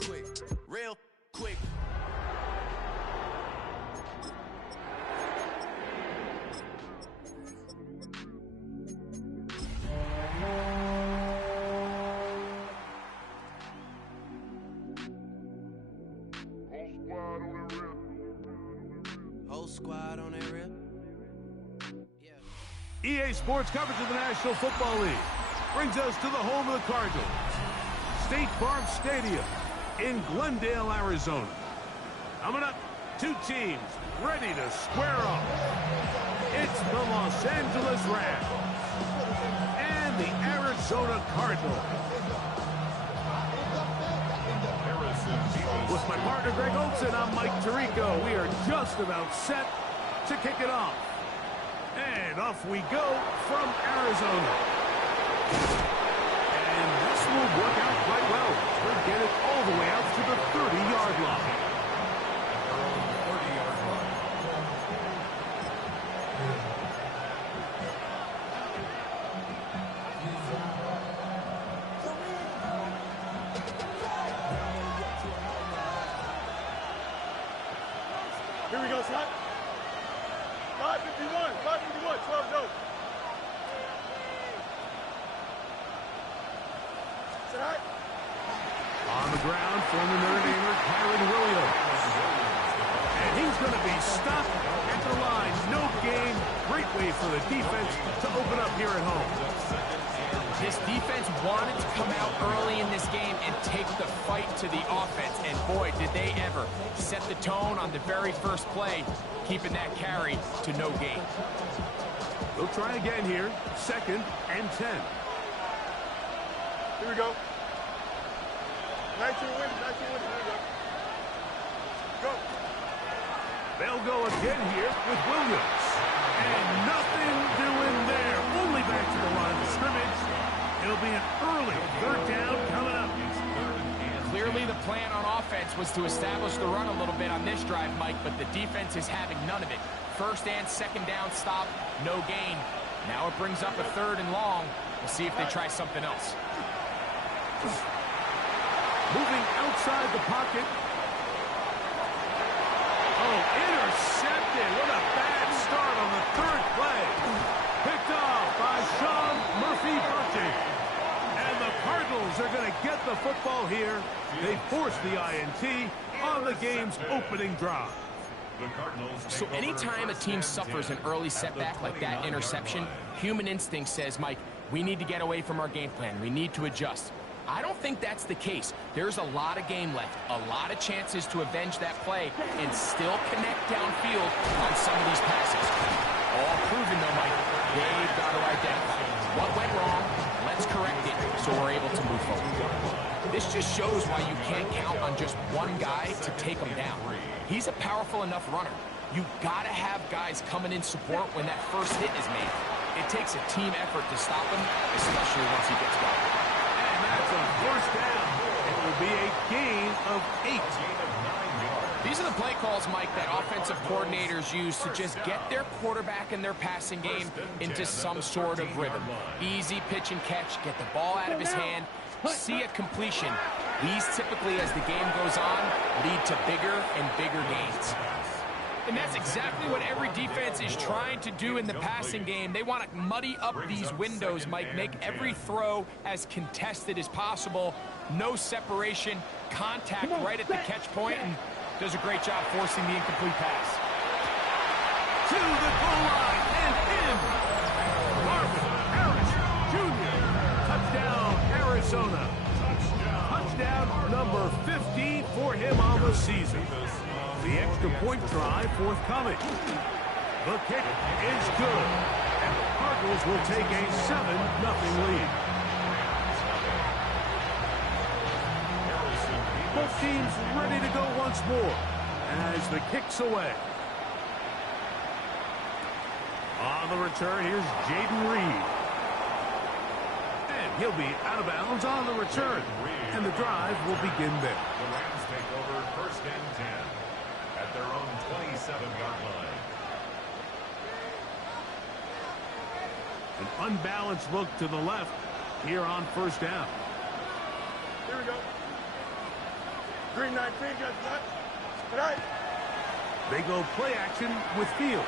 quick, real quick. Whole squad on that rip. EA Sports coverage of the National Football League brings us to the home of the Cardinals, State Farm Stadium in Glendale, Arizona. Coming up, two teams ready to square off. It's the Los Angeles Rams and the Arizona Cardinals. With my partner Greg Olson, I'm Mike Tirico. We are just about set to kick it off. And off we go from Arizona. And this will work out quite well. We'll get it all the way out to the 30-yard line. Here we go, son. 551, 12 go. Sit high. On the ground, former Notre Damer, Kyron Williams. And he's going to be stopped at the line. No gain. Great way for the defense to open up here at home. This defense wanted to come out early in this game and take the fight to the offense. And boy, did they ever set the tone on the very first play, keeping that carry to no gain. They'll try again here. 2nd and 10. Here we go. 19 wins, 19 wins. Here we go. Go. They'll go again here with Williams. And nothing doing there. Only back to the line of scrimmage. It'll be an early 3rd down coming up. Clearly the plan on offense was to establish the run a little bit on this drive, Mike, but the defense is having none of it. 1st and 2nd down stop, no gain. Now it brings up a 3rd and long. We'll see if they try something else. Moving outside the pocket. Oh, intercepted. What a bad start on the 3rd play. Picked off by Sean Murphy-Bunting. And the Cardinals are going to get the football here. They force the INT on the game's opening drive. So anytime a team suffers an early setback like that interception, human instinct says, Mike, we need to get away from our game plan. We need to adjust. I don't think that's the case. There's a lot of game left, a lot of chances to avenge that play and still connect downfield on some of these passes. All proven, though, Mike, they've got to identify what went wrong, let's correct it so we're able to move forward. This just shows why you can't count on just one guy to take him down. He's a powerful enough runner. You gotta have guys coming in support when that first hit is made. It takes a team effort to stop him, especially once he gets going. And that's a 1st down. It will be a gain of 8. These are the play calls, Mike, that offensive coordinators use to just get their quarterback and their passing game into some sort of rhythm. Easy pitch and catch, get the ball out of his hand, see a completion. These typically, as the game goes on, lead to bigger and bigger gains. And that's exactly what every defense is trying to do in the passing game. They want to muddy up these windows, Mike, make every throw as contested as possible. No separation, contact right at the catch point, and does a great job forcing the incomplete pass. To the goal line and in. Marvin Harris Jr. Touchdown, Arizona. Touchdown number 15 for him on the season. The extra point try forthcoming. The kick is good. And the Cardinals will take a 7-0 lead. Both teams ready to go once more as the kick's away. On the return, here's Jaden Reed. And he'll be out of bounds on the return. And the drive will begin there. The Rams take over 1st and 10 at their own 27-yard line. An unbalanced look to the left here on 1st down. Here we go. Green 19, got that. Good night. They go play action with Fields.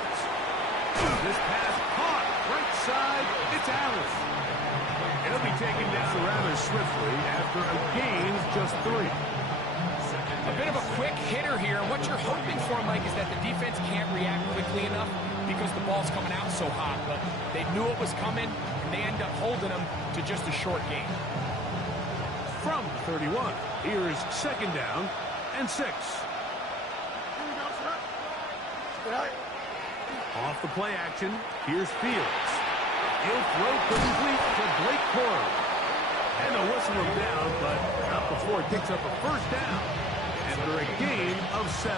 This pass caught. Right side, it's Allen. He'll be taken down rather swiftly after a gain of just 3. A bit of a quick hitter here. What you're hoping for, Mike, is that the defense can't react quickly enough because the ball's coming out so hot. But they knew it was coming, and they end up holding them to just a short gain. From 31, here's 2nd down and 6. Here we go, sir. Good night. Off the play action, here's Fields. He'll throw complete to Blake Corum. And they'll whistle him down, but not before he picks up a 1st down after a gain of 7.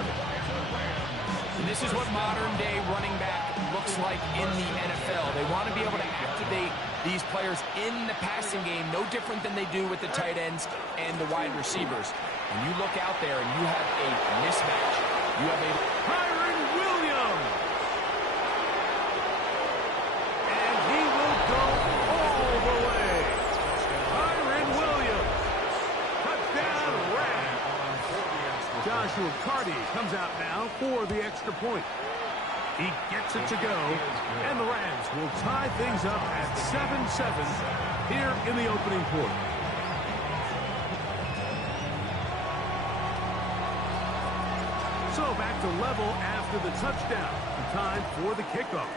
And this is what modern-day running back looks like in the NFL. They want to be able to activate these players in the passing game, no different than they do with the tight ends and the wide receivers. When you look out there and you have a mismatch, you have a Kyren Williams. And he will go all the way. Kyren Williams. Touchdown, Rams. Joshua Carty comes out now for the extra point. He gets it to go, and the Rams will tie things up at 7-7 here in the opening quarter. So back to level after the touchdown. Time for the kickoff.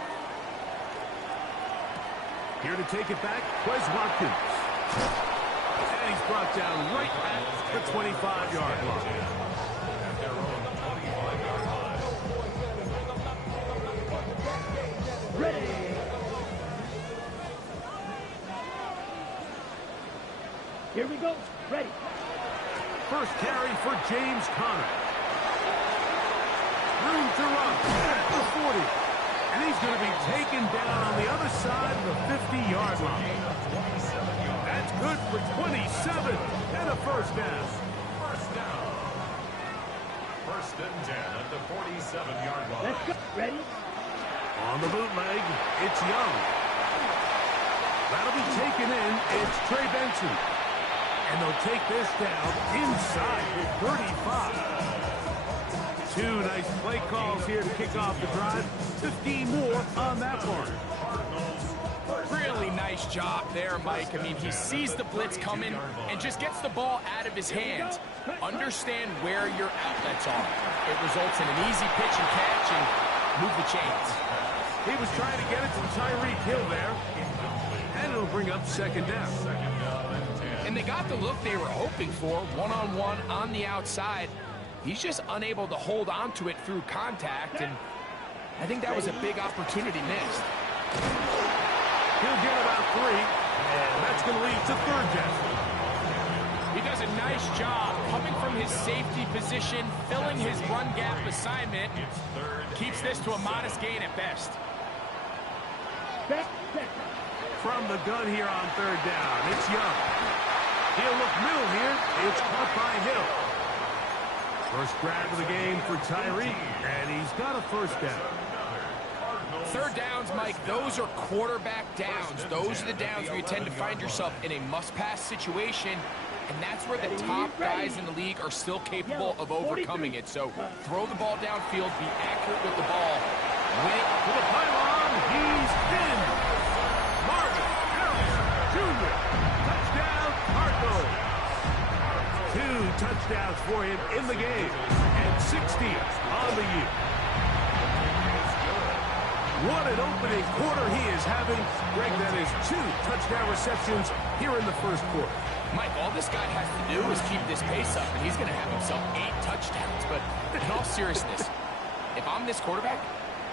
Here to take it back, Quez Watkins. And he's brought down right at the 25-yard line. Ready. Here we go. Ready. First carry for James Conner. Room to run at the 40. And he's going to be taken down on the other side of the 50-yard line. That's good for 27 and a 1st down. 1st and 10 at the 47-yard line. Let's go. Ready. On the bootleg, it's Young. That'll be taken in. It's Trey Benson. And they'll take this down inside the 35. 2 nice play calls here to kick off the drive. 15 more on that one. really nice job there, Mike. I mean, he sees the blitz coming and just gets the ball out of his hands. Understand where your outlets are. It results in an easy pitch and catch and move the chains. He was trying to get it to Tyreek Hill there. And it'll bring up 2nd down. And they got the look they were hoping for, one-on-one on the outside. He's just unable to hold on to it through contact, and I think that was a big opportunity missed. He'll get about 3, and that's going to lead to 3rd down. He does a nice job coming from his safety position, filling his run gap assignment, keeps this to a modest gain at best. From the gun here on 3rd down, it's Young. He'll look middle here. It's caught by Hill. First grab of the game for Tyreek, and he's got a 1st down. 3rd downs, Mike, those are quarterback downs. Those are the downs where you tend to find yourself in a must-pass situation, and that's where the top guys in the league are still capable of overcoming it. So throw the ball downfield, be accurate with the ball, win it To the pylon, he's in. Marvin Harris Jr. Touchdown, Cardinals. 2 touchdowns for him in the game, and 60 on the year. What an opening quarter he is having. Greg, that is 2 touchdown receptions here in the 1st quarter. Mike, all this guy has to do is keep this pace up, and he's going to have himself 8 touchdowns. But in all seriousness, if I'm this quarterback,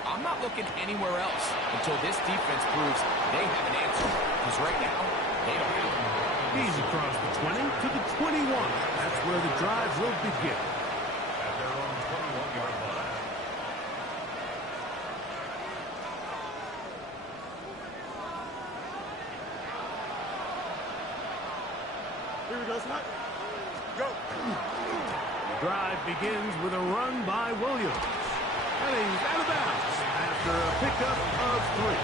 I'm not looking anywhere else until this defense proves they have an answer. Because right now, they don't have it. He's across the 20 to the 21. That's where the drive will begin. At their own 21-yard line. Here we go, Scott. Go. The drive begins with a run by Williams. And he's out of bounds after a pickup of 3.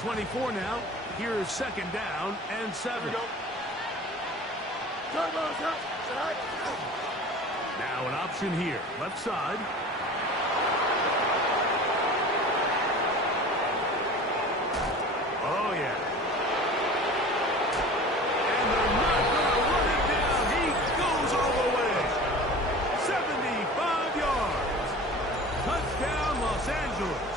24 now. Here is second down and 7. Now an option here, left side. Oh, yeah. And they're not going to run it down. He goes all the way. 75 yards. Touchdown, Los Angeles.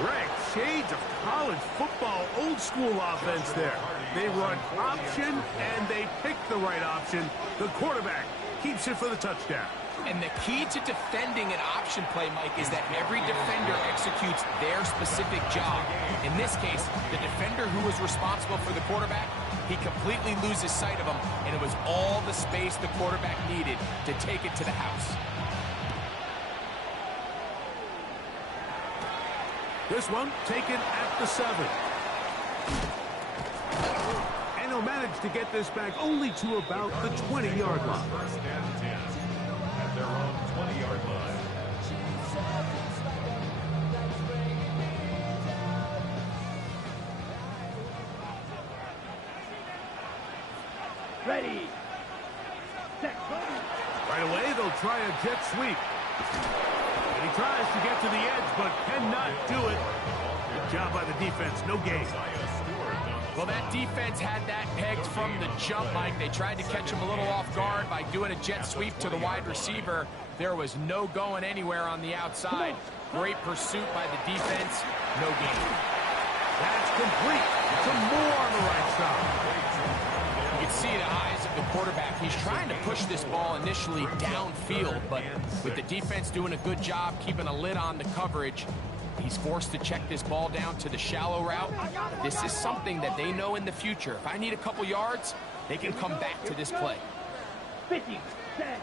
Greg, shades of college football, old school offense there. They run option, and they pick the right option. The quarterback keeps it for the touchdown. And the key to defending an option play, Mike, is that every defender executes their specific job. In this case, the defender who was responsible for the quarterback, he completely loses sight of him, and it was all the space the quarterback needed to take it to the house. This one taken at the 7. And he'll manage to get this back only to about the 20-yard line. First and 10 at their own 20-yard line. Ready. Set. Right away, they'll try a jet sweep. And he tries to get to the edge, but cannot do it. Good job by the defense. No gain. Well, that defense had that pegged from the jump, Mike. They tried to catch him a little off guard by doing a jet sweep to the wide receiver. There was no going anywhere on the outside. Great pursuit by the defense. No gain. That's complete. Some more on the right side. You can see the eyes of the quarterback. He's trying to push this ball initially downfield, but with the defense doing a good job keeping a lid on the coverage, he's forced to check this ball down to the shallow route. This is something that they know in the future. If I need a couple yards, they can come back to this play. 50. Set.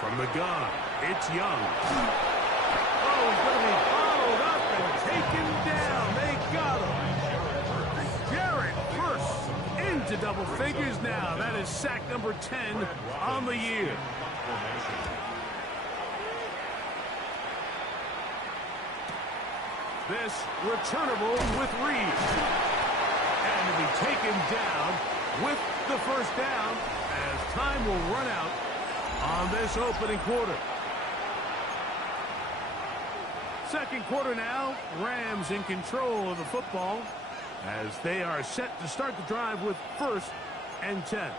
From the gun, it's Young. Oh, he's going to be followed up and taken down. They got him. Jared Hurst into double figures now. That is sack number 10 on the year. This returnable with Reed. And to be taken down with the first down as time will run out on this opening quarter. Second quarter now, Rams in control of the football as they are set to start the drive with first and 10.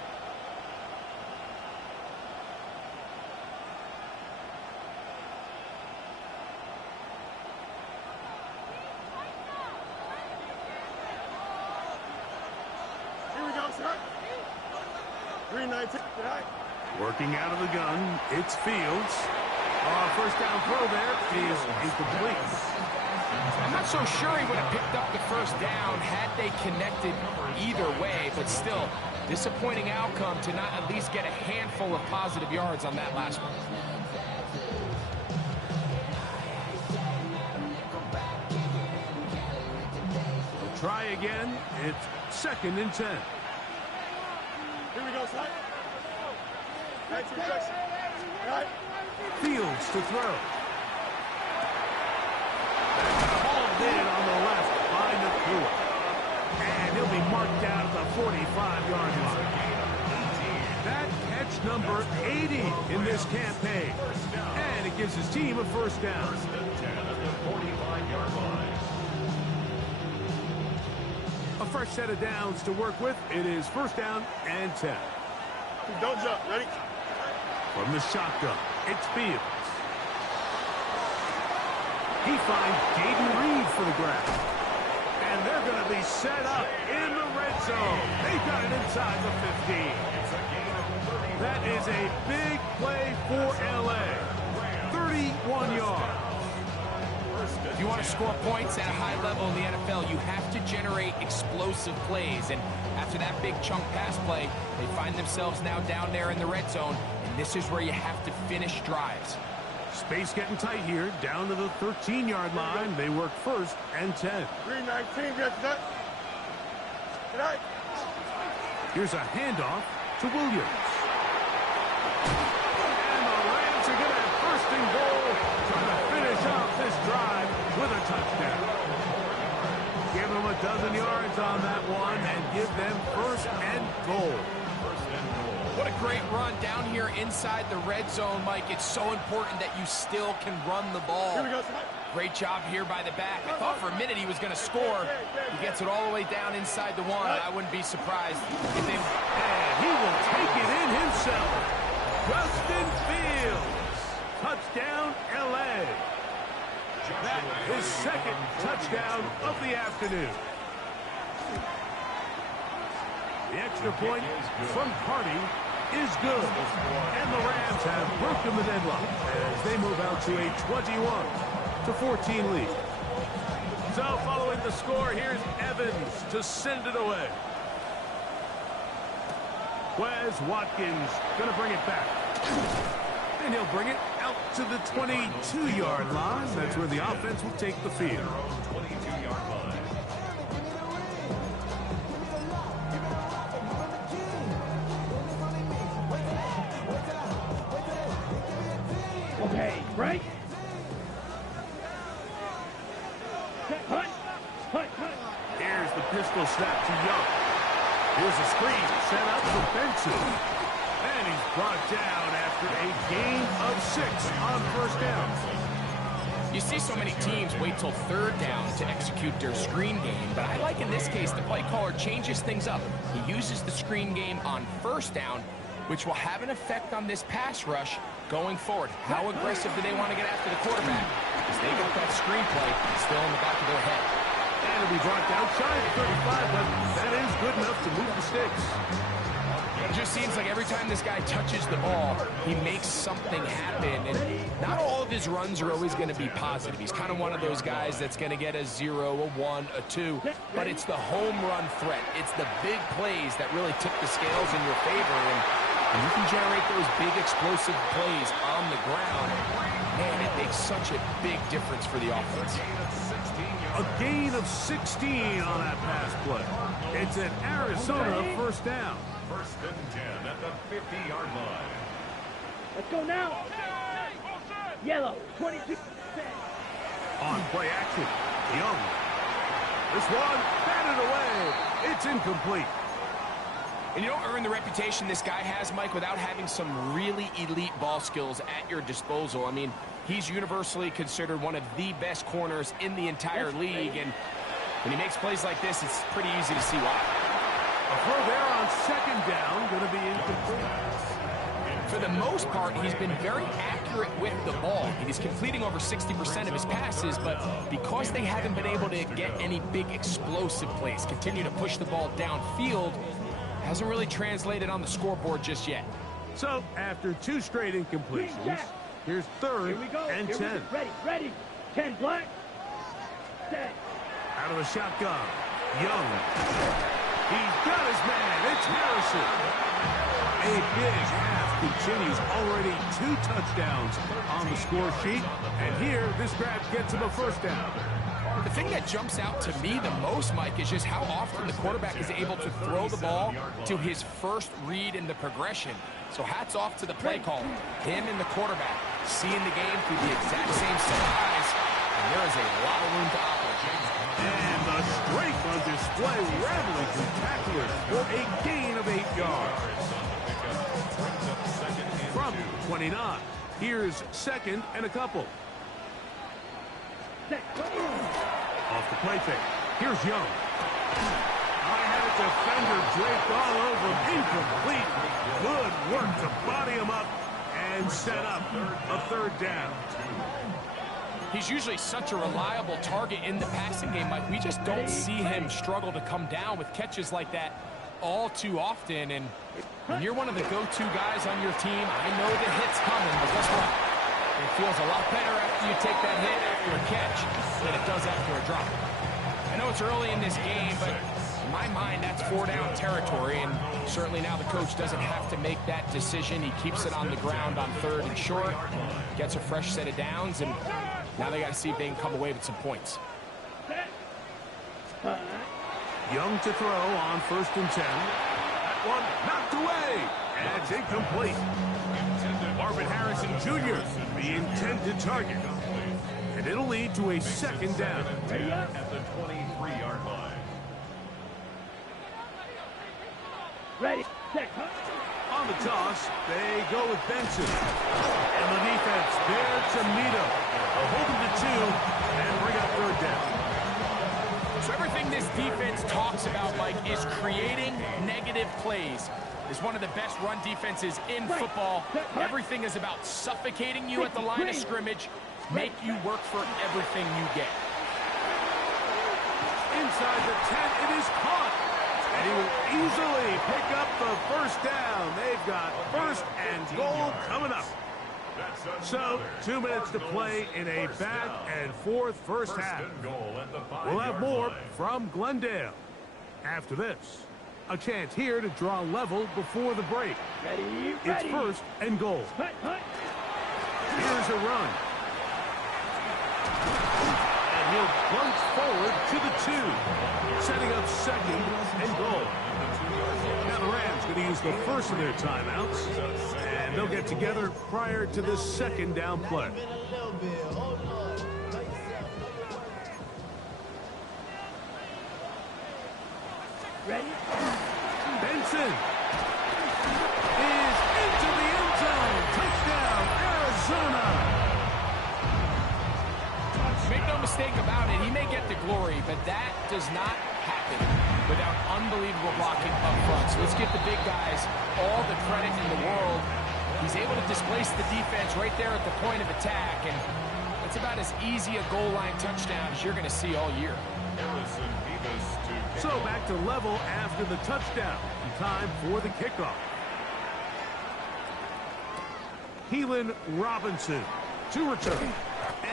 Here we go, sir. 319. Working out of the gun, it's Fields. First down throw there is incomplete. I'm not so sure he would have picked up the first down had they connected either way, but still, disappointing outcome to not at least get a handful of positive yards on that last one. We'll try again. It's second and 10. Here we go, sir. Nice rejection. Right. Fields to throw. Hauled in on the left by Nakua. And he'll be marked down at the 45-yard line. That catch number 80 in this campaign. And it gives his team a first down. A fresh set of downs to work with. It is first down and 10. Don't jump. Ready? From the shotgun, it's Fields. He finds Jaden Reed for the grab. And they're going to be set up in the red zone. They've got it inside the 15. That is a big play for L.A. 31 yards. If you want to score points at a high level in the NFL, you have to generate explosive plays. And after that big chunk pass play, they find themselves now down there in the red zone. And this is where you have to finish drives. Space getting tight here, down to the 13-yard line. They work first and 10. 319, get that. Tonight. Here's a handoff to Williams. And the Rams are going to have first and goal, trying to finish off this drive with a hands on that one and give them first and goal. What a great run down here inside the red zone, Mike. It's so important that you still can run the ball. Here we go, Great job here by the back. I thought for a minute he was going to score. He gets it all the way down inside the one. I wouldn't be surprised if they... And he will take it in himself. Justin Fields. Touchdown, L.A. That is second touchdown of the afternoon. The extra point from Hardy is good. And the Rams have broken the deadlock as they move out to a 21-14 lead. So following the score, here's Evans to send it away. Wes Watkins going to bring it back. And he'll bring it out to the 22-yard line. That's where the offense will take the field. 22-yard line. Okay, break. Hunt. Here's the pistol snap to Young. Here's a screen set up for Benson. And he's brought down after a gain of 6 on first down. You see so many teams wait till third down to execute their screen game, but I like in this case the play caller changes things up. He uses the screen game on first down, which will have an effect on this pass rush going forward. How aggressive do they want to get after the quarterback? Because they get that screen play still in the back of their head. And it'll be brought down shy of 35, but that is good enough to move the sticks. It just seems like every time this guy touches the ball, he makes something happen. And not all of his runs are always going to be positive. He's kind of one of those guys that's going to get a 0, a 1, a 2. But it's the home run threat. It's the big plays that really tip the scales in your favor. And you can generate those big explosive plays on the ground. Man, it makes such a big difference for the offense. A gain of 16 on that pass play. It's an Arizona first down. First and 10 at the 50-yard line. Let's go now. Yellow, 22. On play action, Young. This one, batted away. It's incomplete. And you don't earn the reputation this guy has, Mike, without having some really elite ball skills at your disposal. I mean, he's universally considered one of the best corners in the entire league. And when he makes plays like this, it's pretty easy to see why. A throw there on second down, going to be incomplete. For the most part, he's been very accurate with the ball. He's completing over 60% of his passes, but because they haven't been able to get any big explosive plays, continue to push the ball downfield, hasn't really translated on the scoreboard just yet. So, after 2 straight incompletions, here's third and 10. Ready. 10 black. Set. Out of the shotgun, Young. He's got his man. It's Harrison. A big half continues. Already 2 touchdowns on the score sheet. And here, this grab gets him a first down. The thing that jumps out to me the most, Mike, is just how often the quarterback is able to throw the ball to his first read in the progression. So hats off to the play caller. Him and the quarterback seeing the game through the exact same set of eyes. And there is a lot of room to operate. And the strength on display, rattling through tacklers for a gain of 8 yards. From 29, here's second and a couple. Off the play fake. Here's Young. I had a defender draped all over him. Incomplete. Good work to body him up and set up a third down. He's usually such a reliable target in the passing game, Mike. We just don't see him struggle to come down with catches like that all too often. And when you're one of the go-to guys on your team, I know the hit's coming, but guess what? It feels a lot better after you take that hit after a catch than it does after a drop. I know it's early in this game, but in my mind, that's 4-down territory, and certainly now the coach doesn't have to make that decision. He keeps it on the ground on third and short, gets a fresh set of downs, and now they got to see if they can come away with some points. Young to throw on first and 10. That one knocked away, and it's incomplete. Marvin Harrison Jr., the intended target. And it'll lead to a second down. At the 23-yard line. Ready, set, hunt. On the toss, they go with Benson. And the defense there to meet him. They'll hold him to 2 and bring up third down. So everything this defense talks about, Mike, is creating negative plays. It's one of the best run defenses in football. Everything is about suffocating you at the line of scrimmage, make you work for everything you get. Inside the 10, it is caught. And he will easily pick up the first down. They've got first and goal coming up. So, 2 minutes to play in a back and forth first half. We'll have more from Glendale. After this, a chance here to draw level before the break. Ready, It's first and goal. Hunt, hunt. Here's a run. And he'll plunge forward to the 2, setting up second and goal. Now the Rams going to use the first of their timeouts, and they'll get together prior to this second down play. Ready? Benson is into the end zone. Touchdown, Arizona. Make no mistake about it, he may get the glory, but that does not happen without unbelievable blocking up front. So let's give the big guys all the credit in the world. He's able to displace the defense right there at the point of attack, and it's about as easy a goal line touchdown as you're going to see all year. So back to level after the touchdown. Time for the kickoff. Keelan Robinson to return.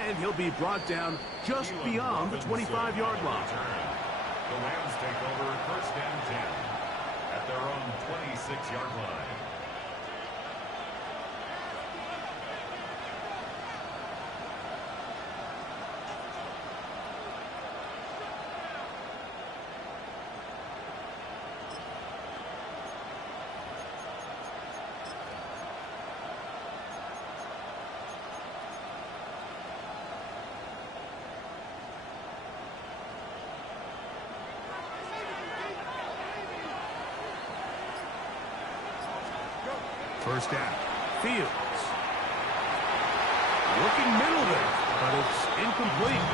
And he'll be brought down just beyond the 25-yard line. The Rams take over first and 10 at their own 26-yard line. First down. Fields. Looking middle there, but it's incomplete.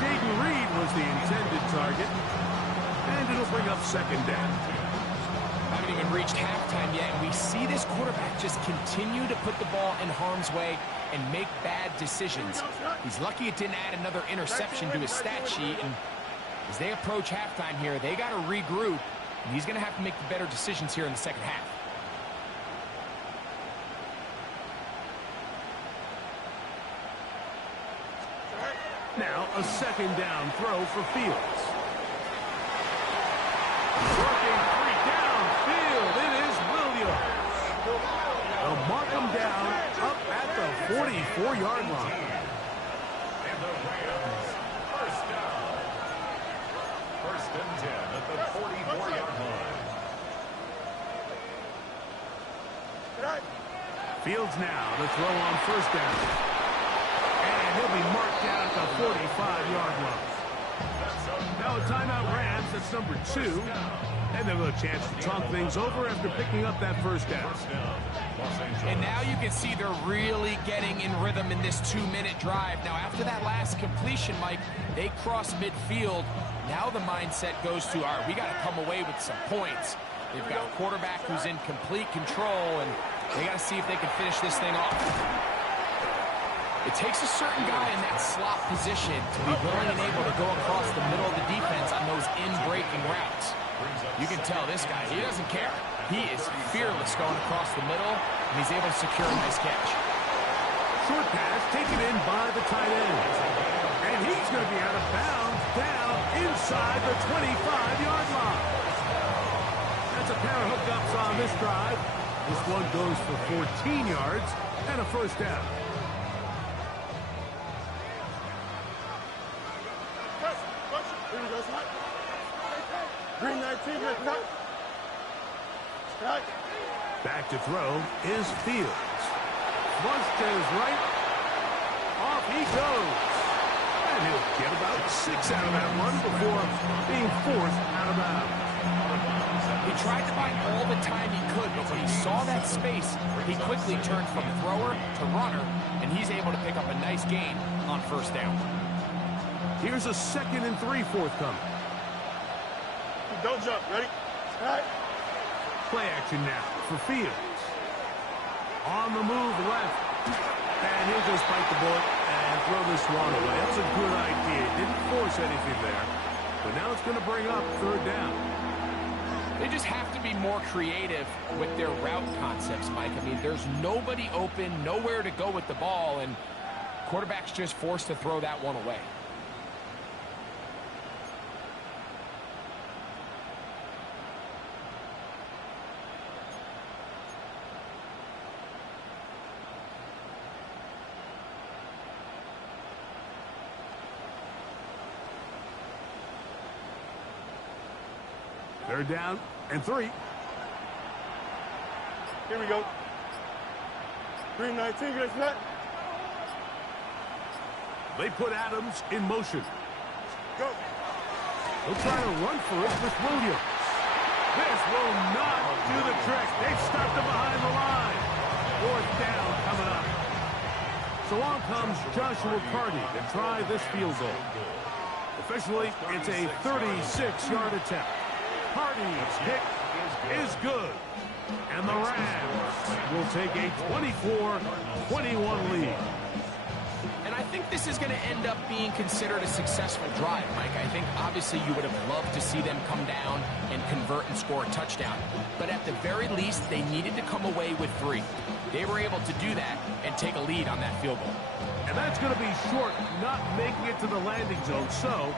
Jaden Reed was the intended target, and it'll bring up second down. Haven't even reached halftime yet, and we see this quarterback just continue to put the ball in harm's way and make bad decisions. He's lucky it didn't add another interception to his stat sheet, and as they approach halftime here, they got to regroup, and he's going to have to make the better decisions here in the second half. Now a second down throw for Fields. Working 3 downfield. It is Williams. They'll mark him down up at the 44-yard line. And the Rams, first down. First and 10 at the 44-yard line. Fields now to throw on first down. And he'll be marked down at the 45-yard line. Now a timeout Rams, that's number 2. And they'll have a chance to talk things over after picking up that first down. And now you can see they're really getting in rhythm in this 2-minute drive. Now after that last completion, Mike, they cross midfield. Now the mindset goes to, all right, we got to come away with some points. They've got a quarterback who's in complete control, and they got to see if they can finish this thing off. It takes a certain guy in that slot position to be willing and able to go across the middle of the defense on those in-breaking routes. You can tell this guy, he doesn't care. He is fearless going across the middle, and he's able to secure a nice catch. Short pass taken in by the tight end. And he's going to be out of bounds down inside the 25-yard line. That's a pair of hookups on this drive. This one goes for 14 yards and a first down. Green 19, Back to throw is Fields. Flushed to his right. Off he goes. And he'll get about 6 out of that one before being forced out of bounds. He tried to buy all the time he could, but when he saw that space, he quickly turned from thrower to runner, and he's able to pick up a nice gain on first down. Here's a 2nd and 3 forthcoming. Don't jump. Ready? All right. Play action now for Fields. On the move left. And he'll just bite the bullet and throw this one away. That's a good idea. Didn't force anything there. But now it's going to bring up 3rd down. They just have to be more creative with their route concepts, Mike. I mean, there's nobody open, nowhere to go with the ball, and quarterback's just forced to throw that one away. They're down and 3. Here we go. 319, get that. They put Adams in motion. Go. They'll try to run for it with Williams. This will not do the trick. They've stopped him behind the line. 4th down coming up. So on comes Joshua Carty to try this field goal. Officially, it's a 36-yard attempt. Hardy's kick is good. And the Rams will take a 24-21 lead. And I think this is going to end up being considered a successful drive, Mike. I think obviously you would have loved to see them come down and convert and score a touchdown. But at the very least, they needed to come away with 3. They were able to do that and take a lead on that field goal. And that's going to be short, not making it to the landing zone. So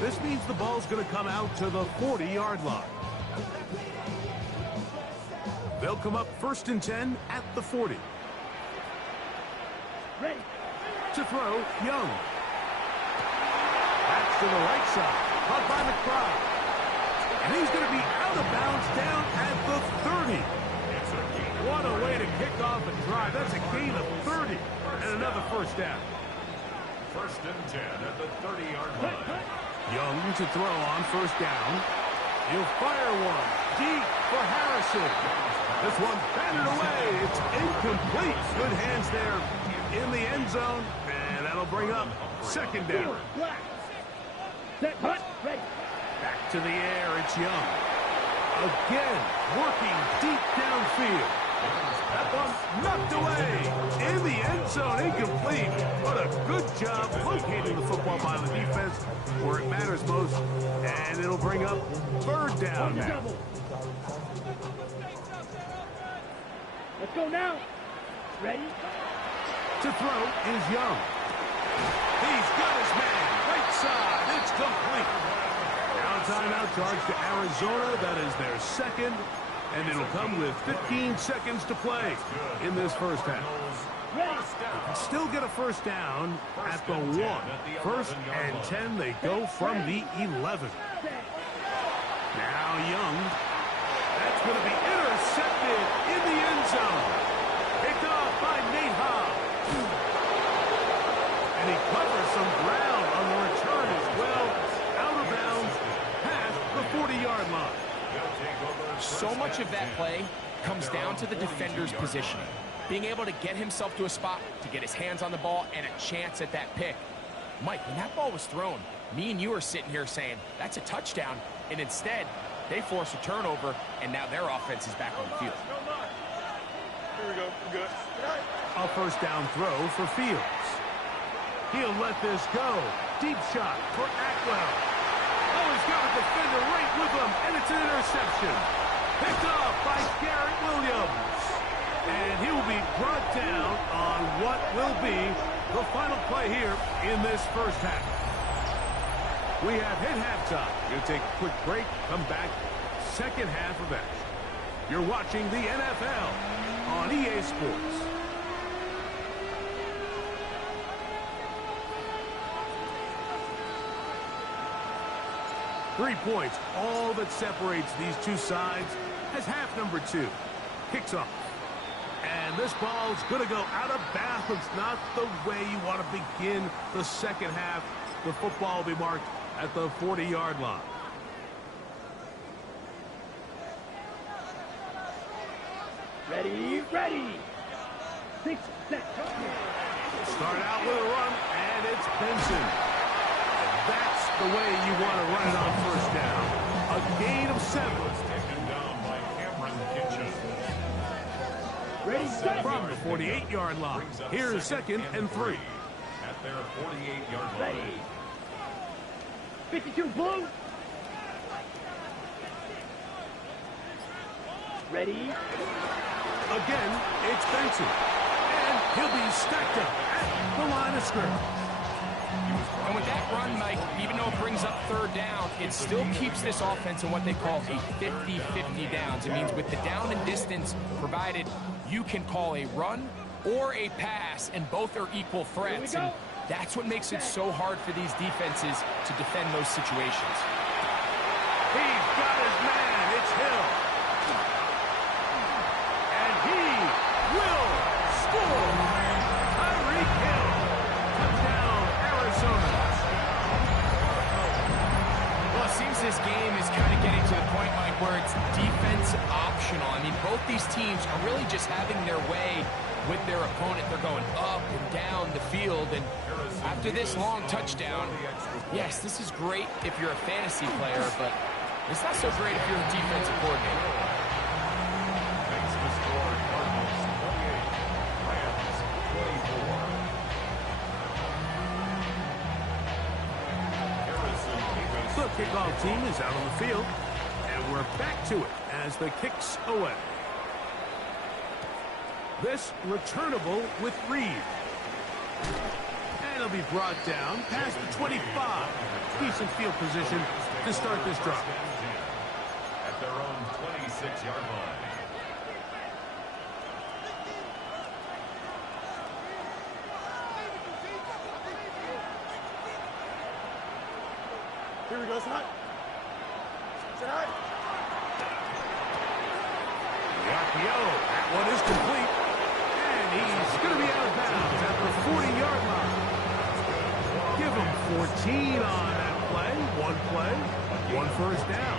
this means the ball's going to come out to the 40-yard line. They'll come up 1st and 10 at the 40. Ready. To throw, Young. That's to the right side. Caught by McBride. And he's going to be out of bounds down at the 30. What a way to kick off a drive. That's a gain of 30 and another 1st down. 1st and 10 at the 30-yard line. Young to throw on 1st down. He'll fire one deep for Harrison. This one batted away. It's incomplete. Good hands there in the end zone. And that'll bring up 2nd down. Set, hut, ready. Back to the air. It's Young. Again, working deep downfield. That one knocked away in the end zone, incomplete. What a good job locating the football by the defense where it matters most. And it'll bring up 3rd down now. Let's go now. Ready? To throw is Young. He's got his man. Right side. It's complete. Now timeout charge to Arizona. That is their 2nd. And it'll come with 15 seconds to play in this 1st half. Still get a 1st down at the 1. 1st and 10. They go from the 11. Now Young. That's going to be intercepted in the end zone. Picked off by Nate Hobbs. And he covers some ground on the return as well. Out of bounds past the 40-yard line. So much of that play comes down to the defender's positioning. Being able to get himself to a spot, to get his hands on the ball, and a chance at that pick. Mike, when that ball was thrown, me and you are sitting here saying, that's a touchdown. And instead, they force a turnover, and now their offense is back on the field. Here we go. We're good. A 1st down throw for Fields. He'll let this go. Deep shot for Atwell. Oh, he's got a defender right with him, and it's an interception. Picked off by Garrett Williams. And he will be brought down on what will be the final play here in this 1st half. We have hit halftime. We're going to take a quick break, come back, 2nd half of action. You're watching the NFL on EA Sports. Three points, all that separates these two sides as half number 2 kicks off. And this ball's going to go out of bounds. Not the way you want to begin the 2nd half. The football will be marked at the 40-yard line. Ready, ready. 6 set. Start out with a run, and it's Benson. And that's the way you want to run it on first down. A gain of 7. Taken down by Cameron Kitchen. Ready, set. From the 48-yard line. Here's 2nd and 3. At their 48-yard line. Ready. 52 blue. Ready. Again, it's Benson. And he'll be stacked up at the line of scrimmage. And with that run, Mike, even though it brings up 3rd down, it still keeps this offense in what they call a 50-50 downs. It means with the down and distance provided, you can call a run or a pass, and both are equal threats. And that's what makes it so hard for these defenses to defend those situations. He's got his man. It's Hill. And he will score. Tyreek Hill. Touchdown, Arizona. Well, it seems this game is kind of getting to the point, Mike, where it's defense optional. I mean, both these teams are really just having their way with their opponent. They're going up and down the field, and after this long touchdown, yes, this is great if you're a fantasy player, but it's not so great if you're a defensive coordinator. Makes the score Cardinals 28, Rams 24. Harrison Davis. The kickoff team is out on the field, and we're back to it as the kicks away. This returnable with Reed. And it'll be brought down past the 25. Decent field position to start this drive. At their own 26-yard line. Here we go, Snot. Snot. The RPO. That one is complete. And he's going to be out of bounds at the 40-yard line. Give him 14 on that play. One first down.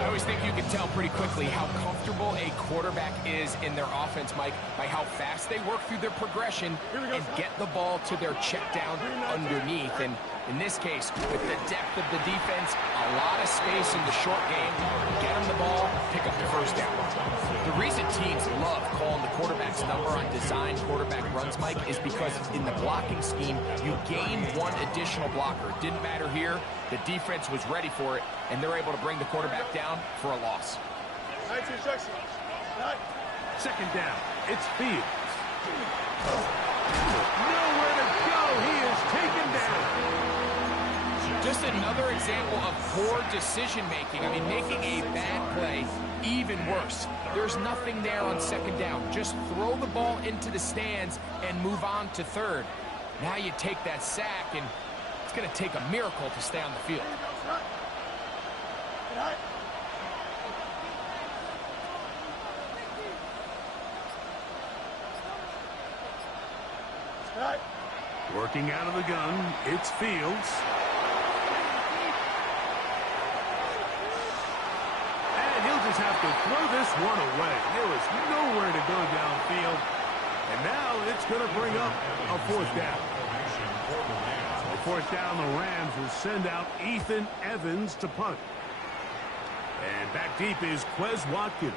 I always think you can tell pretty quickly how comfortable a quarterback is in their offense, Mike, by how fast they work through their progression and get the ball to their check down underneath. And in this case, with the depth of the defense, a lot of space in the short game. Get them the ball, pick up the first down. The reason teams love calling the quarterback's number on design quarterback runs, Mike, is because in the blocking scheme, you gain one additional blocker. It didn't matter here. The defense was ready for it, and they're able to bring the quarterback down for a loss. 19 Jackson. Second down. It's Fields. Nowhere to go. He is taken down. Just another example of poor decision-making. I mean, making a bad play even worse. There's nothing there on second down. Just throw the ball into the stands and move on to third. Now you take that sack, and it's going to take a miracle to stay on the field. Working out of the gun, it's Fields. And he'll just have to throw this one away. There was nowhere to go downfield. And now it's going to bring up a fourth down. On fourth down, the Rams will send out Ethan Evans to punt. And back deep is Quez Watkins.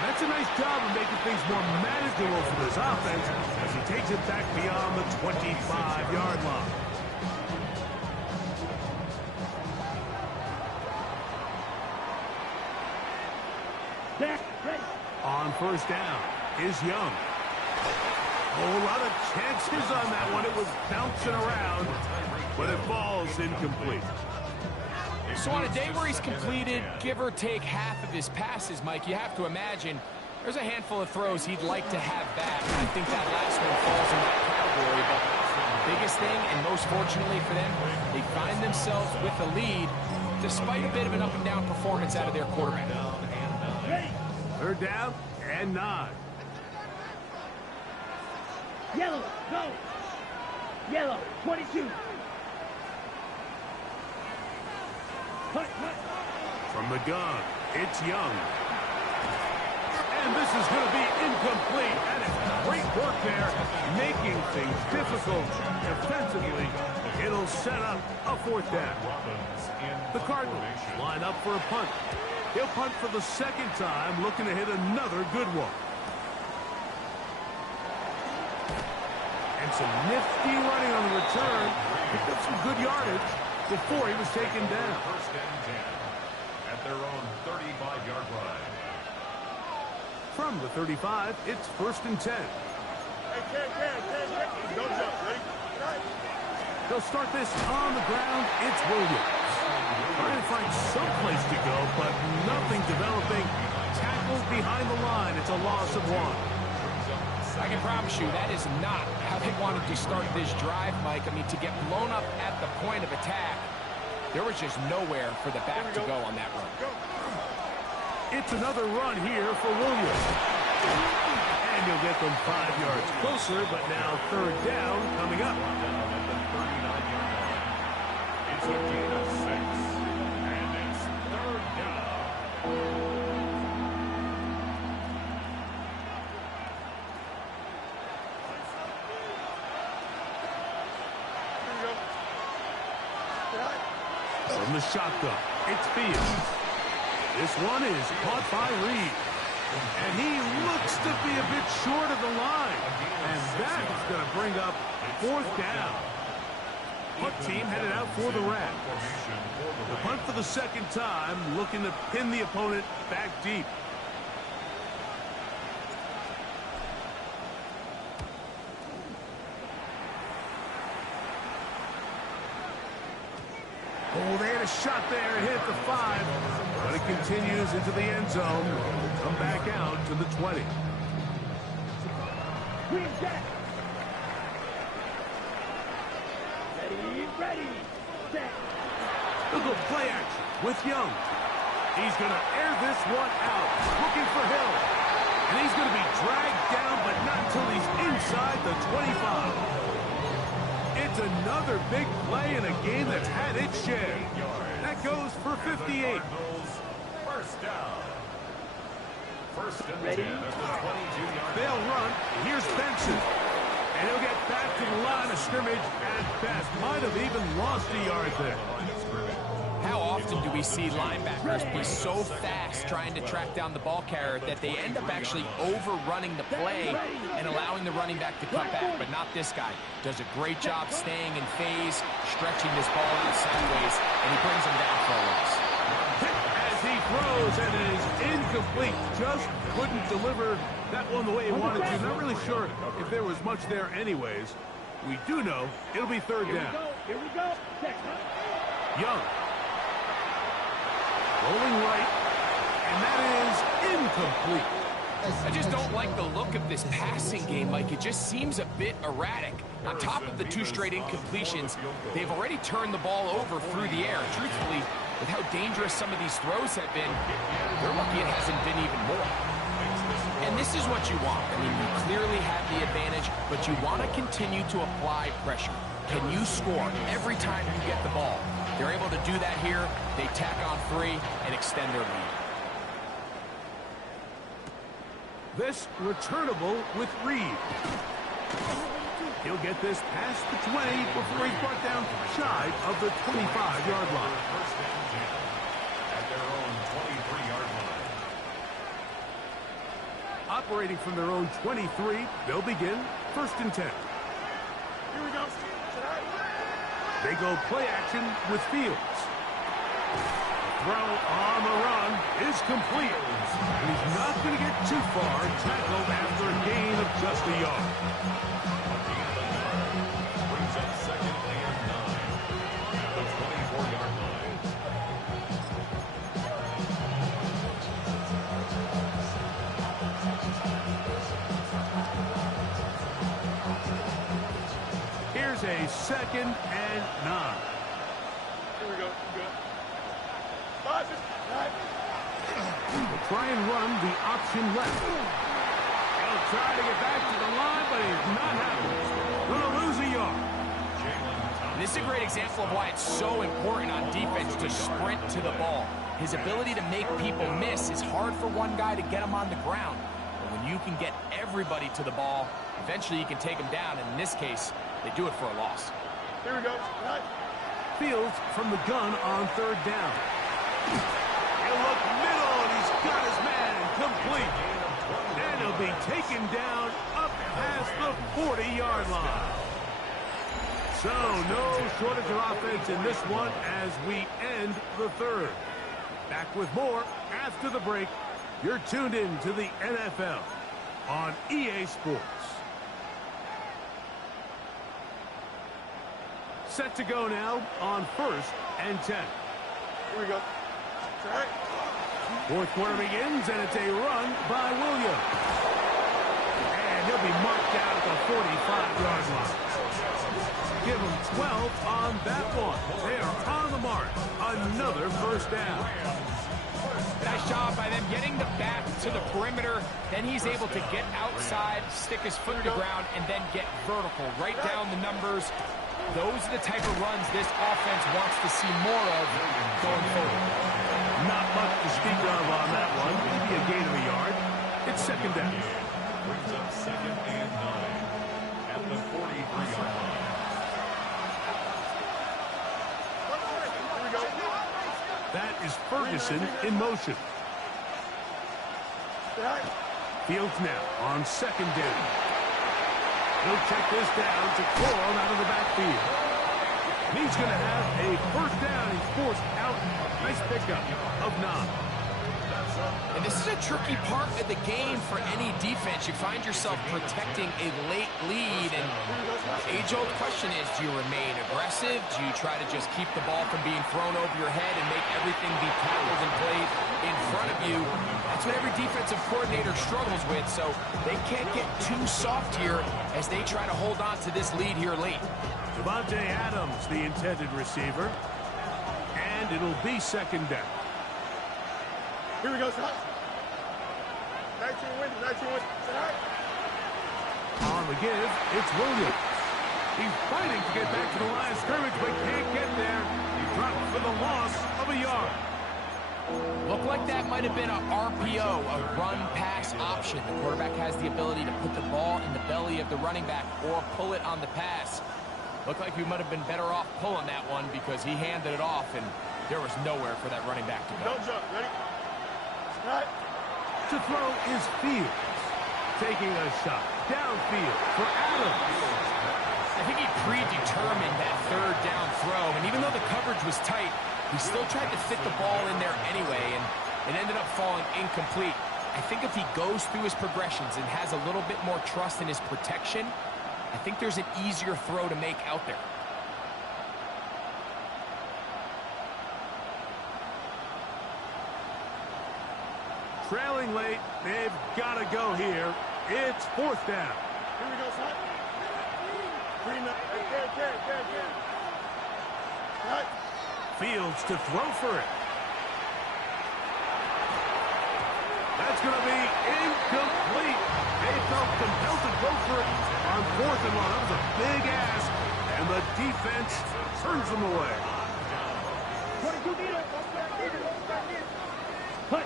That's a nice job of making things more manageable for this offense as he takes it back beyond the 25-yard line. On first down is Young. A whole lot of chances on that one. It was bouncing around, but it falls incomplete. So on a day where he's completed, give or take half of his passes, Mike, you have to imagine there's a handful of throws he'd like to have back. I think that last one falls in that category. But the biggest thing, and most fortunately for them, they find themselves with a lead despite a bit of an up-and-down performance out of their quarterback. Third down and 9. Yellow, go. Yellow, 22. Cut. From the gun, It's Young. And this is going to be incomplete. And it's great work there, making things difficult defensively. It'll set up a fourth down. The Cardinals line up for a punt. He'll punt for the second time, looking to hit another good one. And some nifty running on the return. Picked up some good yardage before he was taken down. First and 10 at their own 35-yard line. From the 35, it's first and 10. Don't jump, ready? They'll start this on the ground. It's Williams. Trying to find some place to go, but nothing developing. Tackled behind the line. It's a loss of one. I can promise you that is not how they wanted to start this drive, Mike. I mean, to get blown up at the point of attack, there was just nowhere for the back to go on that run. It's another run here for Williams. And you'll get them 5 yards closer, but now third down coming up. It's a gain of 6, and it's third down. From the shotgun, it's Fields. This one is caught by Reed. And he looks to be a bit short of the line. And that is going to bring up fourth down. Punt team headed out for the wrap. The punt for the second time, looking to pin the opponent back deep. Oh, they had a shot there, hit the 5, but it continues into the end zone. Come back out to the 20. Green jack. Ready, set. They'll go play action with Young. He's going to air this one out, looking for Hill. And he's going to be dragged down, but not until he's inside the 25. It's another big play in a game that's had its share. That goes for 58. First down. First and 10 at the 22-yard. They'll run. Here's Benson. And he'll get back to the line of scrimmage at best. Might have even lost a yard there. How often do we see linebackers be so fast trying to track down the ball carrier that they end up actually overrunning the play and allowing the running back to cut back? But not this guy. Does a great job staying in phase, stretching this ball out sideways, and he brings him down for a loss. As he throws, and it is incomplete. Just couldn't deliver that one the way he wanted to. Not really sure if there was much there anyways. We do know it'll be third down. Here we go. Young. Rolling right, and that is incomplete. I just don't like the look of this passing game, Mike. It just seems a bit erratic. On top of the 2 straight incompletions, they've already turned the ball over through the air. Truthfully, with how dangerous some of these throws have been, they're lucky it hasn't been even more. And this is what you want. I mean, you clearly have the advantage, but you want to continue to apply pressure. Can you score every time you get the ball? They're able to do that here. They tack on 3 and extend their lead. This returnable with Reed. He'll get this past the 20 before he's brought down shy of the 25-yard line. First and 10 at their own 23-yard line. Operating from their own 23, they'll begin first and 10. Here we go. They go play action with Fields. Throw on the run is complete. And he's not going to get too far, tackled after a gain of just a yard. Brings up second and 9 at the 24-yard line. Here's a second and 9. Here we go. Good. 5, 6, 9. We'll try and run the option left. He'll try to get back to the line, but he's not happening. Going to lose a yard. And this is a great example of why it's so important on defense to sprint to the ball. His ability to make people miss is hard for one guy to get him on the ground. But when you can get everybody to the ball, eventually you can take him down. And in this case, they do it for a loss. Here we go. Right. Fields from the gun on third down. He'll look middle, and he's got his man complete. And he'll be taken down up past the 40-yard line. So no shortage of offense in this one as we end the third. Back with more after the break. You're tuned in to the NFL on EA Sports. Set to go now on 1st and 10. Here we go. Right. Fourth quarter begins, and it's a run by Williams. And he'll be marked down at the 45-yard line. Give him 12 on that one. They are on the mark. Another first down. Nice job by them getting the back to the perimeter. Then he's able to get outside, stick his foot to the ground, and then get vertical. Right down the numbers. Those are the type of runs this offense wants to see more of going forward. Not much to speak of on that one. Maybe a gain of a yard. It's second down. Brings up 2nd and 9 at the 43-yard line. That is Ferguson in motion. Fields now on 2nd down. He'll check this down to Coral out of the backfield. He's going to have a first down. He's forced out. Nice pickup of 9. And this is a tricky part of the game for any defense. You find yourself protecting a late lead, and the age-old question is, do you remain aggressive? Do you try to just keep the ball from being thrown over your head and make everything be tackled and played in front of you? That's what every defensive coordinator struggles with, so they can't get too soft here as they try to hold on to this lead here late. Devontae Adams, the intended receiver, and it'll be second down. Here we go, son. 19 wins, 19 wins. On the give, it's Williams. He's fighting to get back to the line of scrimmage, but can't get there. He dropped for the loss of a yard. Looked like that might have been a RPO, a run-pass option. The quarterback has the ability to put the ball in the belly of the running back or pull it on the pass. Looked like he might have been better off pulling that one because he handed it off, and there was nowhere for that running back to go. Don't jump. Ready? Right. To throw is Fields. Taking a shot downfield for Adams. I think he predetermined that third down throw, and even though the coverage was tight, he still tried to fit the ball in there anyway, and it ended up falling incomplete. I think if he goes through his progressions and has a little bit more trust in his protection, I think there's an easier throw to make out there. Trailing late, they've got to go here. It's fourth down. Here we go, son. Green up. Good. Right. Fields to throw for it. That's going to be incomplete. They felt compelled to go for it on 4th and 1. That was a big ask, and the defense turns them away. 22 meters. Cut.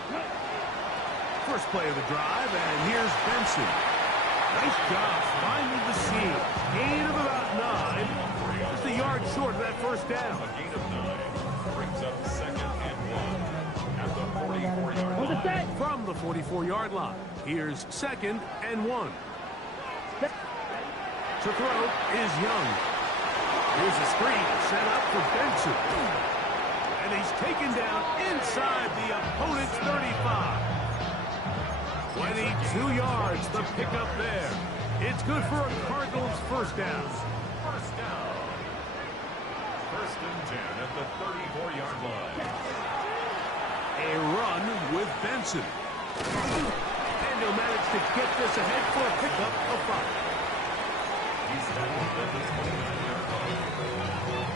First play of the drive, and here's Benson. Nice job finding the seam. Gain of about 9. Just a yard short of that first down. A gain of 9 brings up 2nd and 1 at the 44-yard On the line. set. From the 44-yard line, here's 2nd and 1. To throw is Young. Here's a screen set up for Benson. And he's taken down inside the opponent's 35. 22 yards, the pickup there. It's good for a Cardinals first down. First down. 1st and 10 at the 34-yard line. A run with Benson. And he'll manage to get this ahead for a pickup of 5. He's tackled at the 29-yard line.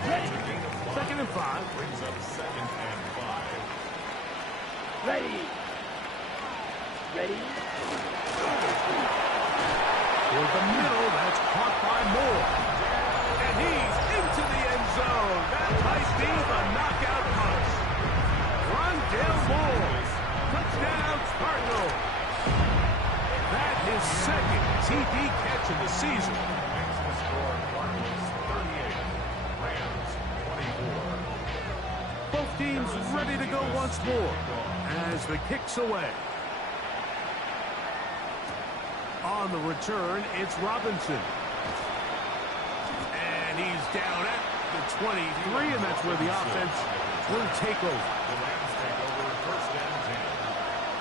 That's a gain of 5. 2nd and 5. Brings up 2nd and 5. Ready. Toward the middle, that's caught by Moore. And he's into the end zone. That might be the knockout punch. Rondale of the season. Makes the score Cardinals 38, Rams 24. Both teams ready to go once more as the kick's away. On the return, it's Robinson. And he's down at the 23, and that's where the offense will take over. The Rams take over first and 10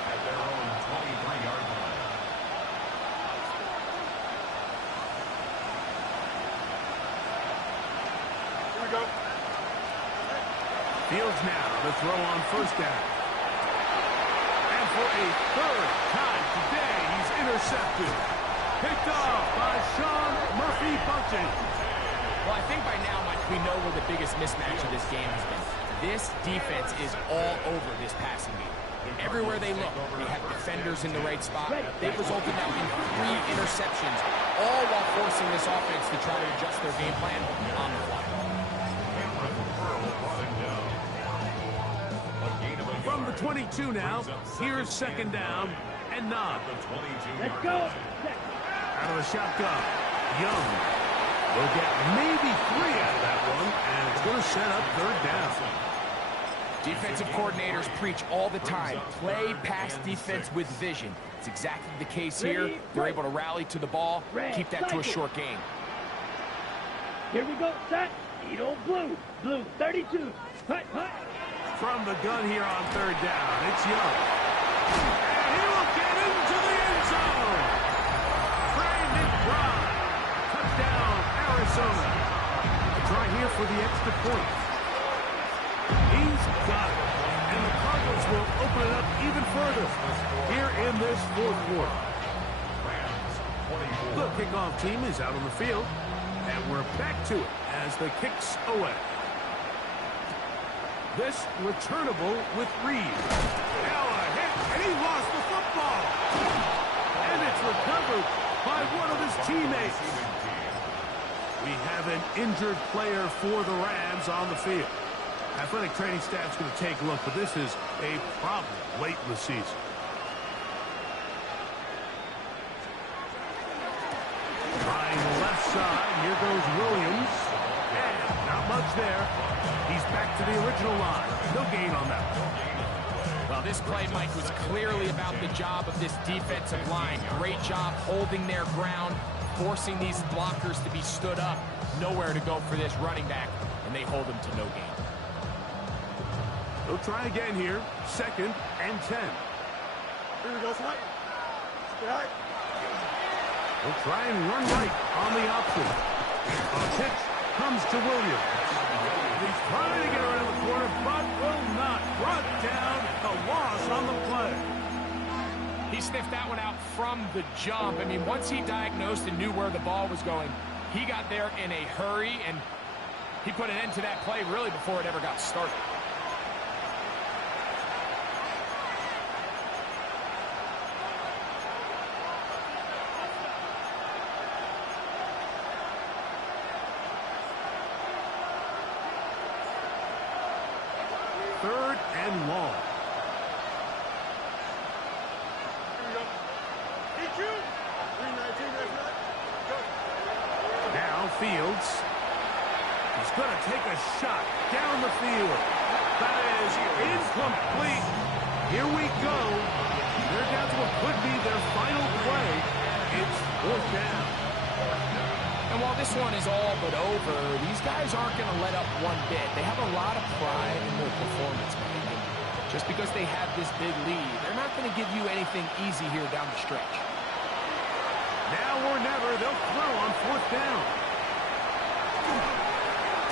at their own 23-yard line. Here we go. Fields now to throw on first down. And for a third time today, he's intercepted. Picked off by Sean Murphy-Bunting. Well, I think by now, Mike, we know where the biggest mismatch of this game has been. This defense is all over this passing game. Everywhere they look, they have defenders in the right spot. They've resulted now in 3 interceptions, all while forcing this offense to try to adjust their game plan on the fly. From the 22 now, here's second down and 9. Let's go. Out of the shotgun, Young will get maybe 3 out of that one, and it's going to set up third down. Defensive coordinators preach all the time, play pass defense with vision. It's exactly the case here. They're able to rally to the ball, keep that to a short game. Here we go, set. Eat old blue. Blue 32. Hut, hut. From the gun here on third down, it's Young. And he will get into the end zone. Framed it dry. Touchdown, Arizona. A try here for the extra point. He's got it. And the Cardinals will open it up even further here in this fourth quarter. The kickoff team is out on the field. And we're back to it as the kick's away. This returnable with Reed. Now a hit, and he lost the football. And it's recovered by one of his teammates. We have an injured player for the Rams on the field. Athletic training staff's going to take a look, but this is a problem late in the season. Trying the left side, here goes Williams. And not much there. He's back to the original line. No gain on that one. Well, this play, Mike, was clearly about the job of this defensive line. Great job holding their ground, forcing these blockers to be stood up. Nowhere to go for this running back, and they hold him to no gain. They'll try again here. Second and 10. Here we go, son. Stay high. They'll try and run right on the option. A pitch comes to Williams. He's trying to get around the corner, but will not. Brought down, a loss on the play. He sniffed that one out from the jump. I mean, once he diagnosed and knew where the ball was going, he got there in a hurry, and he put an end to that play really before it ever got started. Third and long. Here we go. Hit you. 319, that's not. Go. Now Fields. He's going to take a shot down the field. That is incomplete. Here we go. They're down to what could be their final play. It's fourth down. And while this one is all but over, these guys aren't going to let up one bit. They have a lot of pride in their performance, man. Just because they have this big lead, they're not going to give you anything easy here down the stretch. Now or never, they'll throw on fourth down.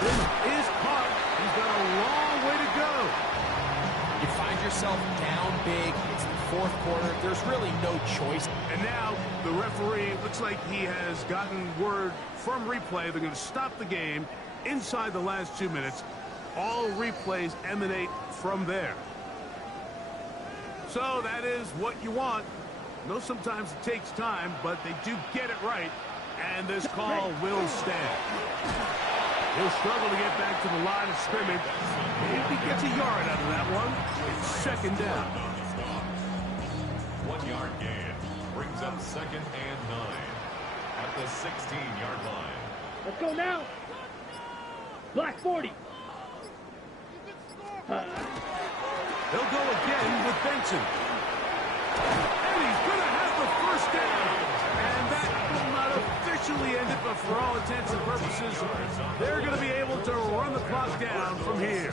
This is caught. He's got a long way to go. You find yourself down big. It's the fourth quarter. There's really no choice. And now the referee looks like he has gotten word from replay. They're going to stop the game inside the last 2 minutes. All replays emanate from there. So that is what you want. I know sometimes it takes time, but they do get it right. And this call will stand. He'll struggle to get back to the line of scrimmage. If he gets a yard out of that one, it's second down. 1 yard gain brings up second and 9 at at the 16-yard line. Let's go now. Black 40. They'll go again with Benson. And he's going to have the first down. And that will not officially end it, but for all intents and purposes, they're going to be able to run the clock down from here.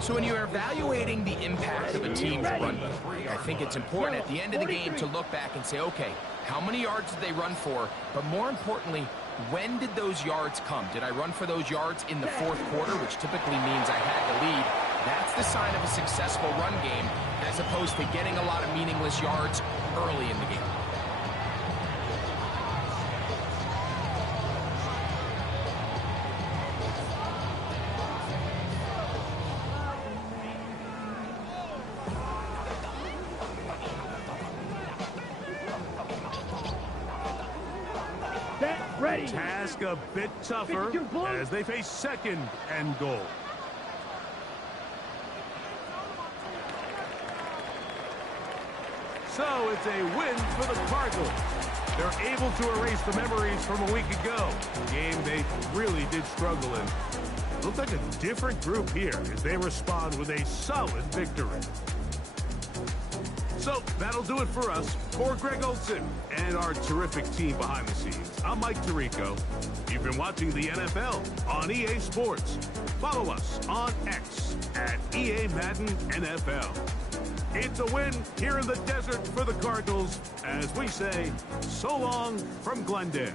So when you're evaluating the impact of a team's run, I think it's important at the end of the game to look back and say, okay, how many yards did they run for? But more importantly, when did those yards come? Did I run for those yards in the fourth quarter, which typically means I had the lead? That's the sign of a successful run game, as opposed to getting a lot of meaningless yards early in the game. Ready. Task a bit tougher as they face second and goal. So it's a win for the Cardinals. They're able to erase the memories from a week ago, a game they really did struggle in. Looks like a different group here as they respond with a solid victory. So that'll do it for us. For Greg Olson and our terrific team behind the scenes, I'm Mike Tirico. You've been watching the NFL on EA Sports. Follow us on X at EA Madden NFL. It's a win here in the desert for the Cardinals as we say so long from Glendale.